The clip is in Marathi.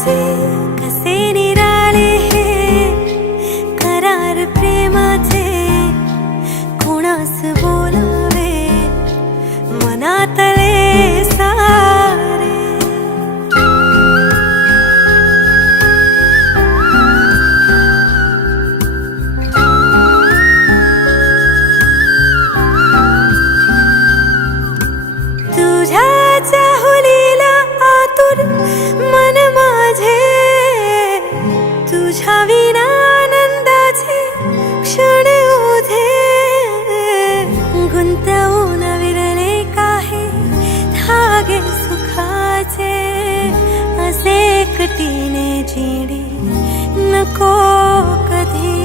जगाचे कसे निराळे हे करार प्रेमाचे, कोणास बोलावे मनातले सारे। तुझ्या चाहुलीला आतुर मन माझे, तुझ्या विना आनंदाचे क्षण ओझे। गुंतवून विरले काही धागे सुखाचे, असे एकटीने जिणे नको कधी।